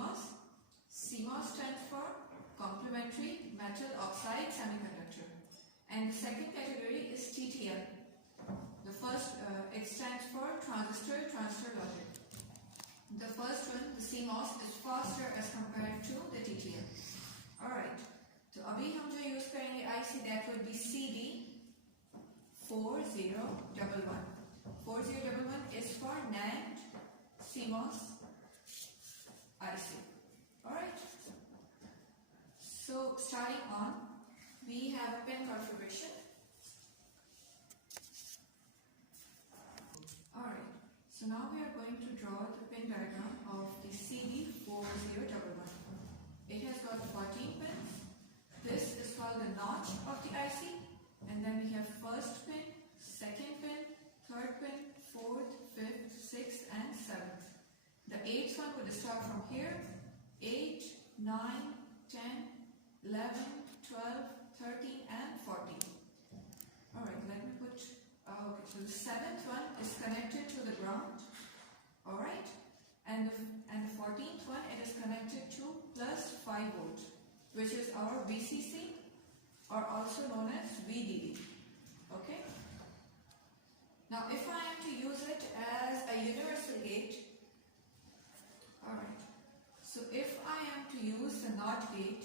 CMOS. CMOS stands for complementary metal oxide semiconductor. And the second category is TTL. The first, it stands for transistor logic. The first one, the CMOS, is faster as compared to the TTL. Alright, so अभी हम जो use करेंगे IC, that would be CD4011. 4011 is for NAND CMOS IC. Alright, so starting on, we have a pin configuration. Alright, so now we are going to draw the pin diagram of the CD4011. It has got 14 pins. This is called the notch of the IC, and then we have first pin, second pin, third pin, fourth, fifth, sixth and seventh. The eighth one would start from here: 8, 9, 10, 11, 12, 13 and 14. Alright, let me put, okay, so the seventh one is connected to the ground. Alright, and the 14th one, it is connected to plus 5 volts, which is our VCC, or also known as VDD. Okay. Now, if I am to use it as a universal gate, alright, so if I am to use the NOT gate,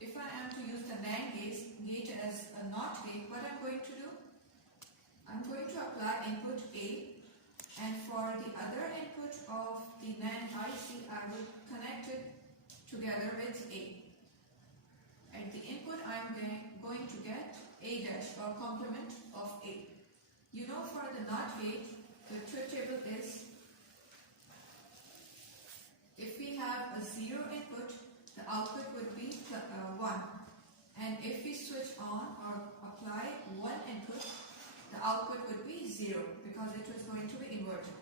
if I am to use the NAND gate as a NOT gate, what I'm going to do? I'm going to apply input A, and for the other input of the NAND IC, I will connect it together with A. At the input, I'm going to get A dash, or complement of A. You know, for the NOT gate, the truth table is, if we have a 0 input, the output would be 1. And if we switch on or apply 1 input, the output would be 0, because it was going to be inverted.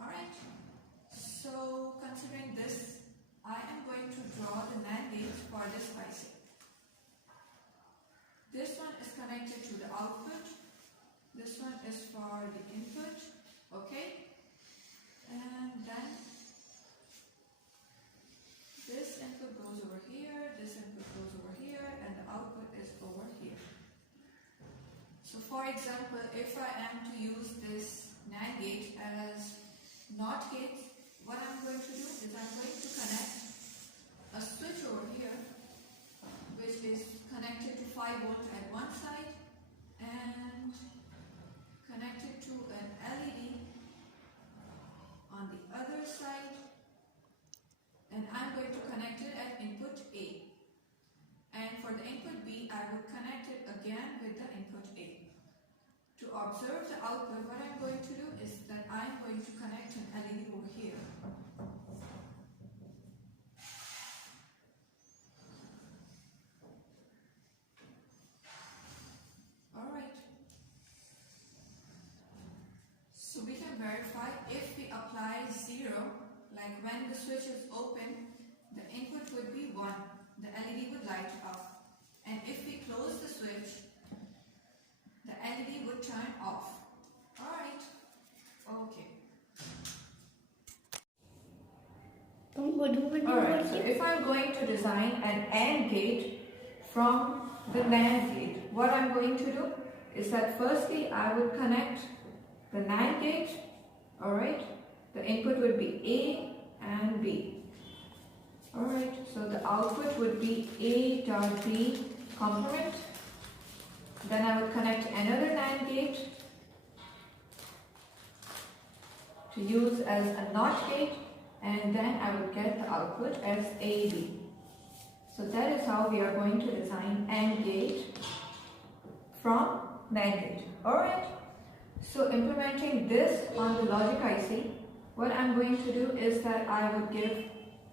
Alright, so considering this, I am going to draw the NAND gate for this IC. This one is connected to the output. This one is for the input. Okay, and then this input goes over here, this input goes over here, and the output is over here. So for example, if I am to use this NAND gate as NOT gate, what I'm going to do is I'm going to connect a switch over here, which is connected to 5 volts at one side and connected to an LED on the other side, and I'm going to connect it at input A. And for the input B, I would connect it again with the input A. To observe the output, what I'm going to do is that I'm going to connect an LED over here. Alright. So we can verify if we apply 0, like when the switch is open, the input would be 1. The LED would light up. And if we close the switch, the LED would turn off. Alright. Okay. Alright, so if I'm going to design an AND gate from the NAND gate, what I'm going to do is that firstly I would connect the NAND gate. Alright. The input would be A and B. Alright, so the output would be A dot B complement. Then I would connect another NAND gate to use as a NOT gate, and then I would get the output as AB. So that is how we are going to design AND gate from NAND gate. Alright, so implementing this on the logic IC, what I'm going to do is that I would give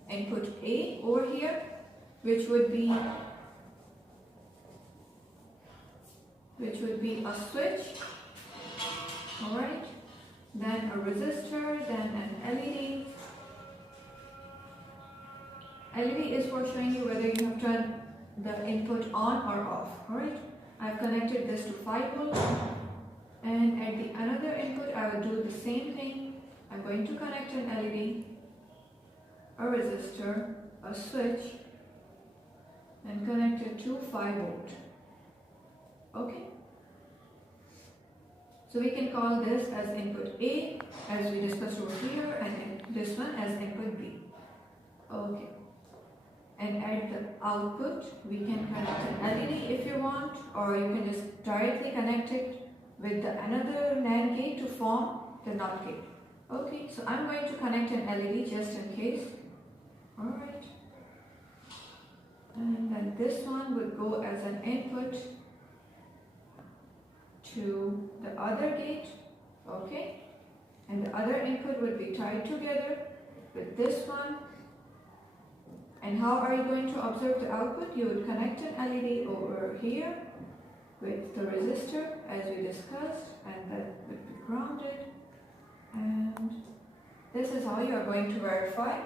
input A over here, which would be a switch. Alright, then a resistor, then an LED. LED is for showing you whether you have turned the input on or off. Alright, I've connected this to 5 volts, and at the another input I will do the same thing. I'm going to connect an LED. Alright. resistor, a switch, and connect it to 5 volt. Okay? So we can call this as input A, as we discussed over here, and this one as input B. Okay. And at the output, we can connect an LED if you want, or you can just directly connect it with another NAND gate to form the NOT gate. Okay, so I'm going to connect an LED just in case. Alright. And then this one would go as an input to the other gate. Okay. And the other input would be tied together with this one. And how are you going to observe the output? You would connect an LED over here with the resistor as we discussed, and that would be grounded. And this is how you are going to verify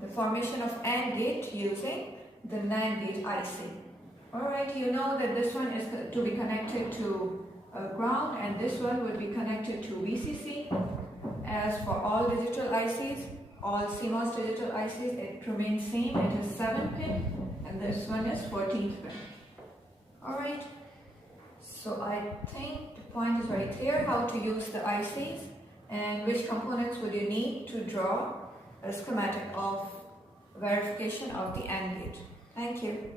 the formation of AND gate using the NAND gate IC. Alright, you know that this one is to be connected to ground, and this one would be connected to VCC. As for all digital ICs, all CMOS digital ICs, it remains same. It is 7 pin, and this one is 14th pin. Alright, so I think the point is very clear how to use the ICs and which components would you need to draw a schematic of verification of the AND gate. Thank you.